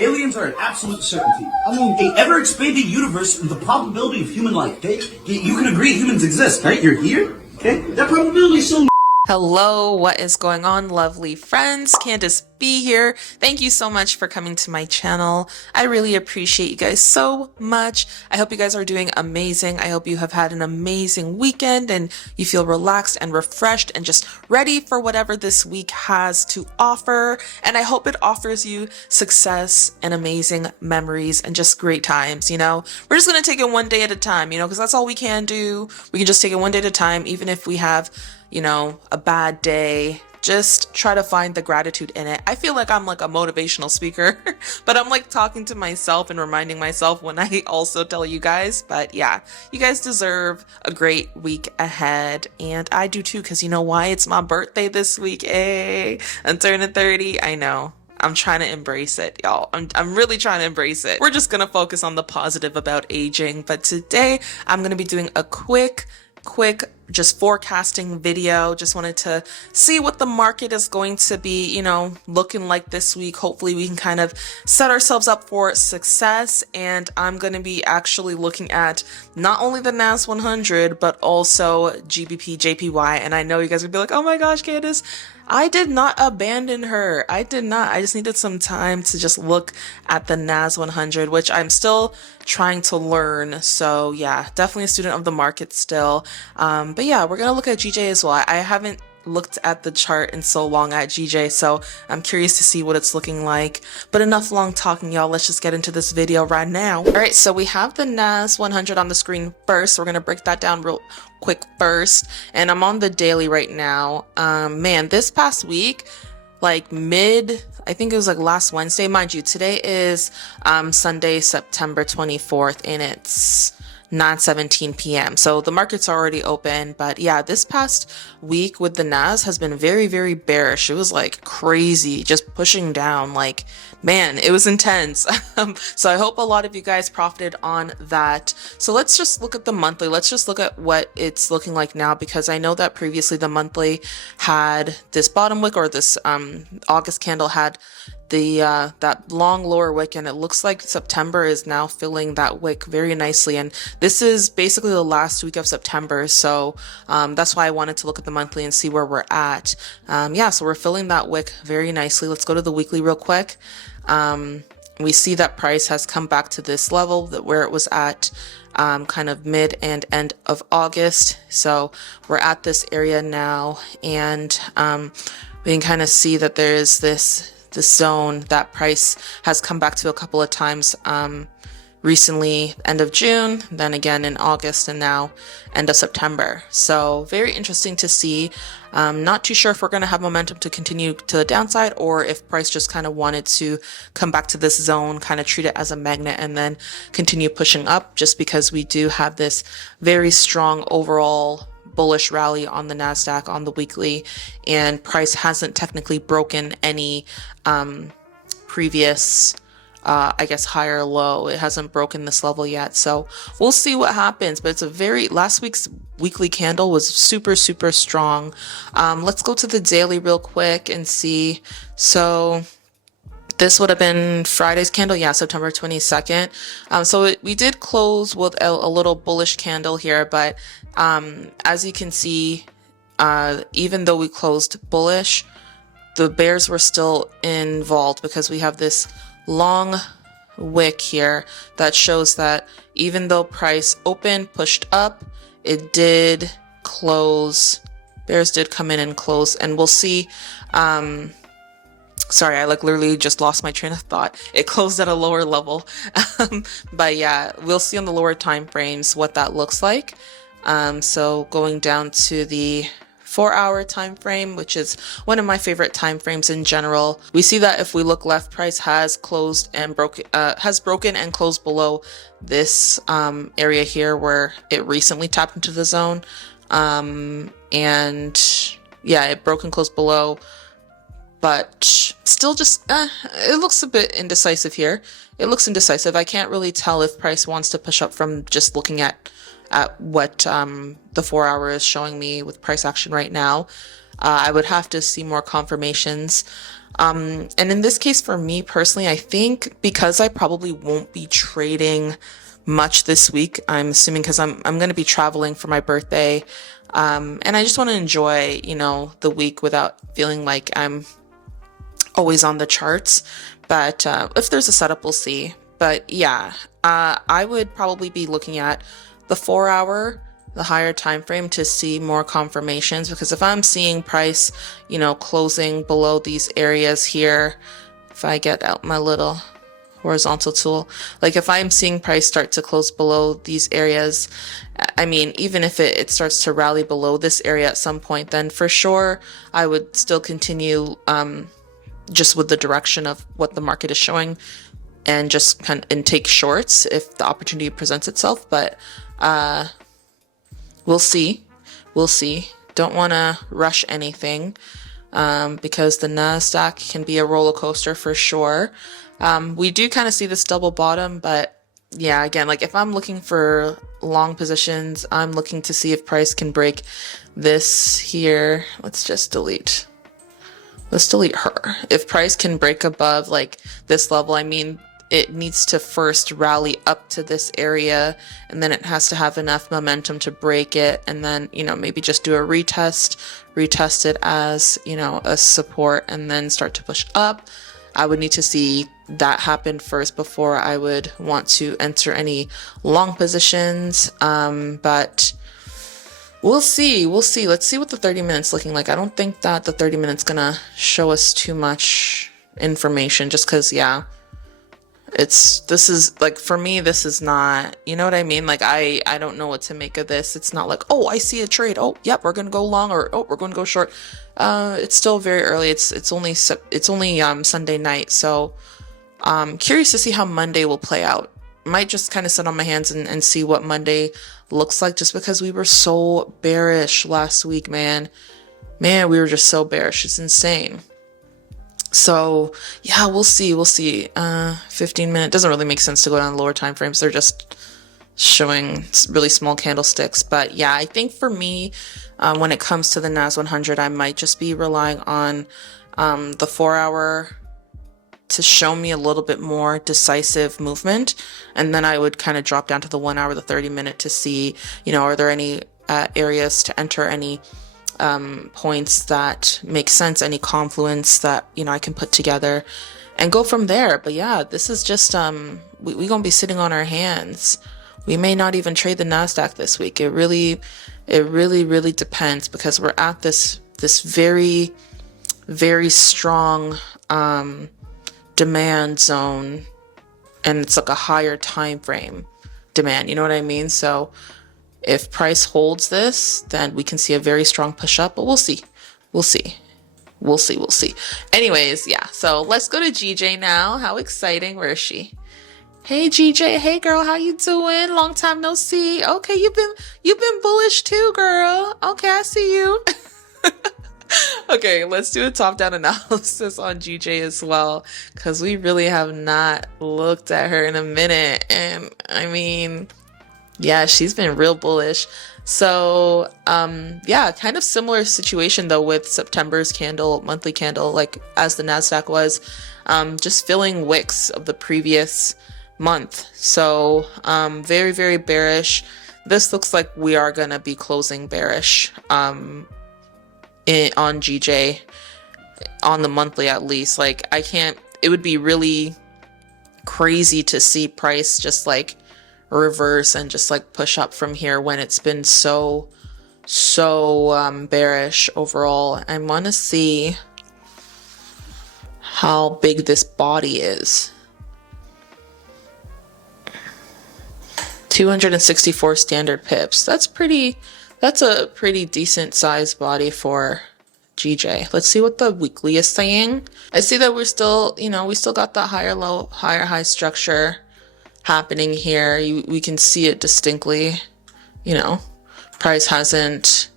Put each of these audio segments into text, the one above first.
Aliens are an absolute certainty. Among an ever-expanding universe and the probability of human life, okay? You can agree humans exist, right? You're here, okay? That probability is so... Hello, what is going on, lovely friends? Candace B here. Thank you so much for coming to my channel. I really appreciate you guys so much. I hope you guys are doing amazing. I hope you have had an amazing weekend and you feel relaxed and refreshed and just ready for whatever this week has to offer. And I hope it offers you success and amazing memories and just great times, you know? We're just gonna take it one day at a time, you know, because that's all we can do. We can just take it one day at a time, even if we have, you know, a bad day. Just try to find the gratitude in it. I feel like I'm like a motivational speaker, but I'm like talking to myself and reminding myself when I also tell you guys. But yeah, you guys deserve a great week ahead. And I do too, because you know why? It's my birthday this week. Hey, I'm turning 30. I know. I'm trying to embrace it, y'all. I'm really trying to embrace it. We're just gonna focus on the positive about aging. But today I'm gonna be doing a quick just forecasting video. Just wanted to see what the market is going to be, you know, looking like this week. Hopefully we can kind of set ourselves up for success. And I'm going to be actually looking at not only the NAS100, but also GBPJPY. And I know you guys would be like, oh my gosh, Candace, I did not abandon her. I did not. I just needed some time to just look at the NAS100, which I'm still trying to learn. So yeah, definitely a student of the market still. But yeah, we're gonna look at GJ as well. I haven't looked at the chart in so long at GJ, so I'm curious to see what it's looking like. But enough long talking, y'all. Let's just get into this video right now. All right, so we have the NAS100 on the screen first. We're gonna break that down real quick first, and I'm on the daily right now. Man, this past week, like I think it was like last Wednesday, mind you, today is Sunday, September 24th, and it's 9:17 p.m. So the market's already open, but yeah, this past week with the NAS has been very, very bearish. It was like crazy, just pushing down. Like, man, it was intense. So I hope a lot of you guys profited on that. So let's just look at the monthly. Let's just look at what it's looking like now, because I know that previously the monthly had this bottom wick, or this August candle had the that long lower wick, and it looks like September is now filling that wick very nicely. And this is basically the last week of September, so that's why I wanted to look at the monthly and see where we're at. Yeah, so we're filling that wick very nicely. Let's go to the weekly real quick. We see that price has come back to this level where it was at kind of mid and end of August. So we're at this area now, and we can kind of see that there is this zone that price has come back to a couple of times recently, end of June, then again in August, and now end of September. So very interesting to see. Not too sure if we're going to have momentum to continue to the downside, or if price just kind of wanted to come back to this zone, kind of treat it as a magnet, and then continue pushing up, just because we do have this very strong overall bullish rally on the NASDAQ on the weekly, and price hasn't technically broken any previous I guess higher low. It hasn't broken this level yet, so we'll see what happens. But it's a very, last week's weekly candle was super strong. Let's go to the daily real quick and see. So this would have been Friday's candle, yeah, September 22nd. So we did close with a little bullish candle here, but as you can see, even though we closed bullish, the bears were still involved, because we have this long wick here that shows that even though price opened, pushed up, it did close. Bears did come in and close, and we'll see. Sorry, I like literally just lost my train of thought. It closed at a lower level. But yeah, we'll see on the lower time frames what that looks like. So going down to the 4-hour time frame, which is one of my favorite time frames in general, we see that if we look left, price has closed and broken and closed below this area here where it recently tapped into the zone. And yeah, it broke and closed below, but still just it looks a bit indecisive here. It looks indecisive. I can't really tell if price wants to push up from just looking at what the 4-hour is showing me with price action right now. I would have to see more confirmations. And in this case, for me personally, I think because I probably won't be trading much this week, I'm assuming because I'm going to be traveling for my birthday. And I just want to enjoy, you know, the week without feeling like I'm always on the charts. But if there's a setup, we'll see. But yeah, I would probably be looking at the 4-hour, the higher time frame to see more confirmations, because if I'm seeing price, you know, closing below these areas here, if I get out my little horizontal tool, like if I'm seeing price start to close below these areas, I mean, even if it starts to rally below this area at some point, then for sure I would still continue just with the direction of what the market is showing, and just and take shorts if the opportunity presents itself. But we'll see. We'll see. Don't want to rush anything because the NASDAQ can be a roller coaster for sure. We do kind of see this double bottom, but yeah, again, like if I'm looking for long positions, I'm looking to see if price can break this here. Let's just delete. Let's delete her. If price can break above like this level, I mean, it needs to first rally up to this area, and then it has to have enough momentum to break it, and then, you know, maybe just do a retest it as, you know, a support, and then start to push up. I would need to see that happen first before I would want to enter any long positions. But we'll see. We'll see. Let's see what the 30 minutes looking like. I don't think that the 30 minutes gonna show us too much information, just because, yeah, this is like, for me, this is not, you know what I mean? Like I don't know what to make of this. It's not like, oh, I see a trade. Oh, yep, we're gonna go long, or oh, we're gonna go short. It's still very early. It's only Sunday night, so curious to see how Monday will play out. Might just kind of sit on my hands and see what Monday looks like, just because we were so bearish last week, man. We were just so bearish. It's insane. So yeah, we'll see. 15 minute doesn't really make sense to go down lower time frames. They're just showing really small candlesticks. But yeah, I think for me, when it comes to the NAS100, I might just be relying on the 4-hour to show me a little bit more decisive movement, and then I would kind of drop down to the 1 hour, the 30 minute, to see, you know, are there any areas to enter, any points that make sense, any confluence that, you know, I can put together and go from there. But yeah, this is just we gonna be sitting on our hands. We may not even trade the NASDAQ this week. It really depends, because we're at this very, very strong demand zone, and it's like a higher time frame demand, you know what I mean? So if price holds this, then we can see a very strong push up, but we'll see. Anyways, yeah, so let's go to GJ now. How exciting. Where is she? Hey GJ, hey girl, how you doing? Long time no see. Okay, you've been bullish too, girl. Okay, I see you. Okay, let's do a top-down analysis on GJ as well, because we really have not looked at her in a minute. And I mean, yeah, she's been real bullish. So yeah, kind of similar situation though with September's candle, monthly candle, like as the NASDAQ was, just filling wicks of the previous month. So very, very bearish. This looks like we are gonna be closing bearish on GJ on the monthly, at least. Like it would be really crazy to see price just like reverse and just like push up from here when it's been so bearish overall. I want to see how big this body is. 264 standard pips. That's a pretty decent sized body for GJ. Let's see what the weekly is saying. I see that we're still, we still got that higher low, higher high structure happening here. We can see it distinctly. Price hasn't,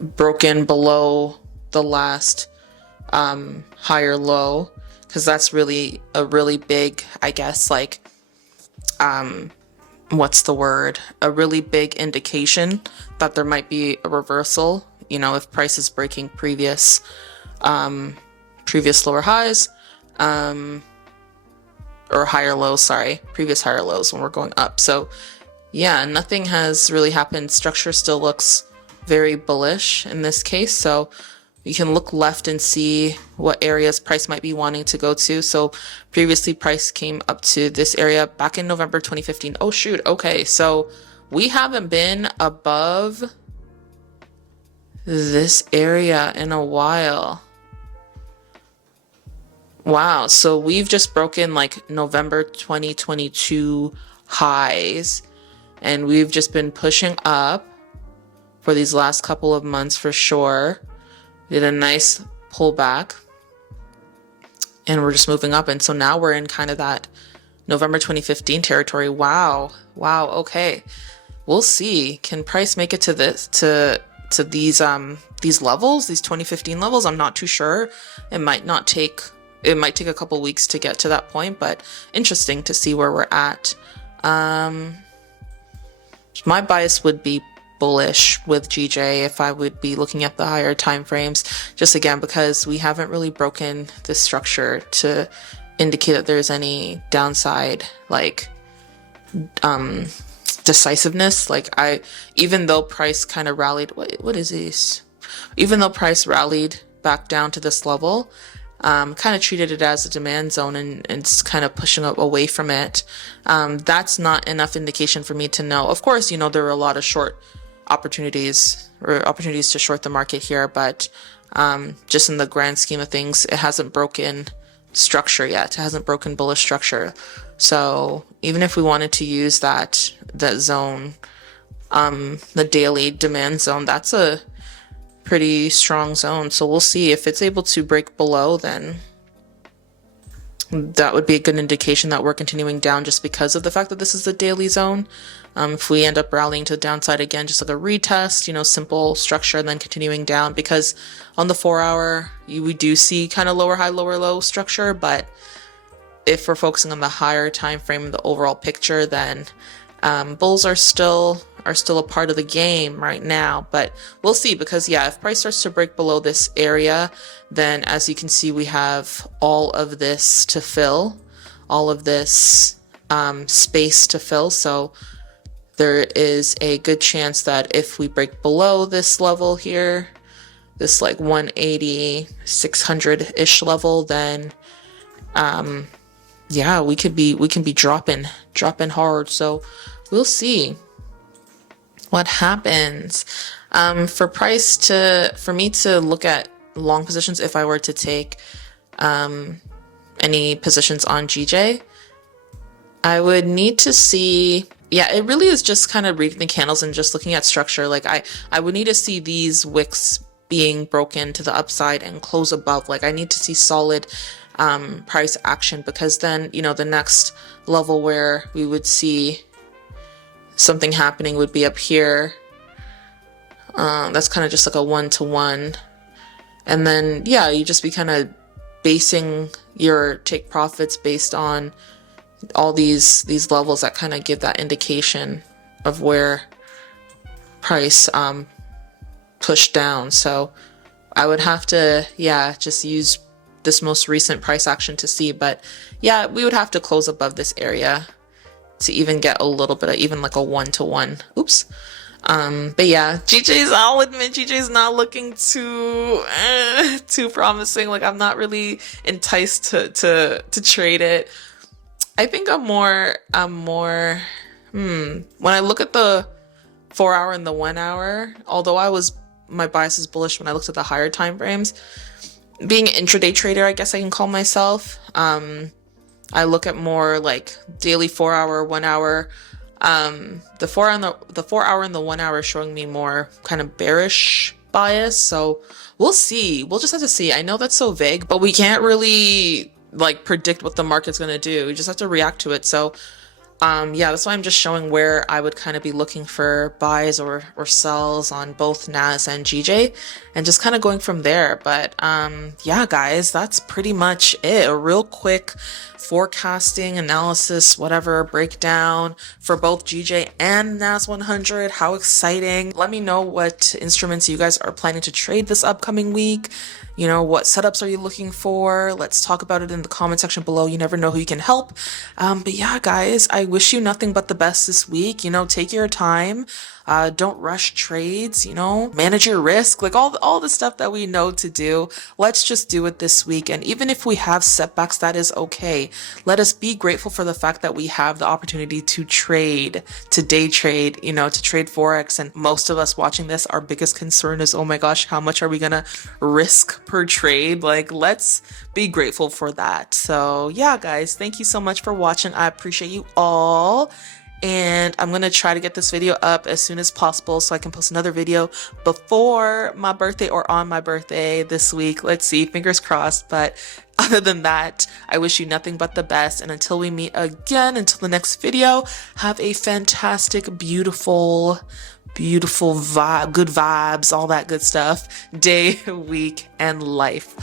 broken below the last higher low, because that's really a really big, I guess, like what's the word? A really big indication that there might be a reversal, if price is breaking previous previous lower highs, or higher lows, sorry, previous higher lows when we're going up. So yeah, nothing has really happened. Structure still looks very bullish in this case. So you can look left and see what areas price might be wanting to go to. So previously price came up to this area back in November 2015. Oh shoot, okay, so we haven't been above this area in a while. Wow, so we've just broken like November 2022 highs, and we've just been pushing up for these last couple of months for sure. Did a nice pullback, and we're just moving up. And so now we're in kind of that November 2015 territory. Wow, okay. We'll see. Can price make it to this, to these levels, these 2015 levels? I'm not too sure. It might take a couple weeks to get to that point, but interesting to see where we're at. My bias would be bullish with GJ if I would be looking at the higher time frames, just again because we haven't really broken this structure to indicate that there's any downside like decisiveness. Like even though price kind of rallied, what is this? Even though price rallied back down to this level, kind of treated it as a demand zone and it's kind of pushing up away from it. That's not enough indication for me to know. Of course, there were a lot of short opportunities to short the market here, but just in the grand scheme of things, it hasn't broken structure yet. It hasn't broken bullish structure. So even if we wanted to use that zone, the daily demand zone, that's a pretty strong zone. So we'll see if it's able to break below, then that would be a good indication that we're continuing down just because of the fact that this is the daily zone. If we end up rallying to the downside again, just like a retest, simple structure and then continuing down, because on the 4 hour, we do see kind of lower high, lower low structure. But if we're focusing on the higher time frame of the overall picture, then bulls are still a part of the game right now. But we'll see, because yeah, if price starts to break below this area, then as you can see, we have all of this to fill, all of this space to fill. So there is a good chance that if we break below this level here, this like 180, 600-ish level, then yeah, we can be dropping hard. So we'll see what happens. For me to look at long positions, if I were to take any positions on GJ, I would need to see, yeah, it really is just kind of reading the candles and just looking at structure. Like I would need to see these wicks being broken to the upside and close above. Like I need to see solid price action, because then, the next level where we would see something happening would be up here. That's kind of just like a 1-to-1. And then, yeah, you just be kind of basing your take profits based on all these levels that kind of give that indication of where price pushed down. So I would have to, yeah, just use this most recent price action to see. But yeah, we would have to close above this area to even get a little bit of even like a 1-to-1. Oops. But yeah, I'll admit GJ's not looking too promising. Like I'm not really enticed to trade it. I think I'm more when I look at the 4 hour and the 1 hour, although my bias is bullish when I looked at the higher time frames. Being an intraday trader, I guess I can call myself. I look at more like daily 4 hour, 1 hour. The 4 hour and the 1 hour showing me more kind of bearish bias. So we'll see. We'll just have to see. I know that's so vague, but we can't really like predict what the market's going to do. We just have to react to it. So Yeah, that's why I'm just showing where I would kind of be looking for buys or sells on both NAS and GJ and just kind of going from there. But yeah, guys, that's pretty much it. A real quick forecasting analysis, whatever, breakdown for both GJ and NAS100. How exciting. Let me know what instruments you guys are planning to trade this upcoming week. You know, what setups are you looking for? Let's talk about it in the comment section below. You never know who you can help. But yeah, guys, I wish you nothing but the best this week. You know, take your time. Don't rush trades, you know, manage your risk, like all the stuff that we know to do. Let's just do it this week. And even if we have setbacks, that is okay. Let us be grateful for the fact that we have the opportunity to trade, to day trade, you know, to trade Forex. And most of us watching this, our biggest concern is, oh my gosh, how much are we gonna risk per trade? Like, let's be grateful for that. So yeah, guys, thank you so much for watching. I appreciate you all. And I'm going to try to get this video up as soon as possible so I can post another video before my birthday or on my birthday this week. Let's see, fingers crossed. But other than that, I wish you nothing but the best. And until we meet again, until the next video, have a fantastic, beautiful vibe, good vibes, all that good stuff, day, week, and life.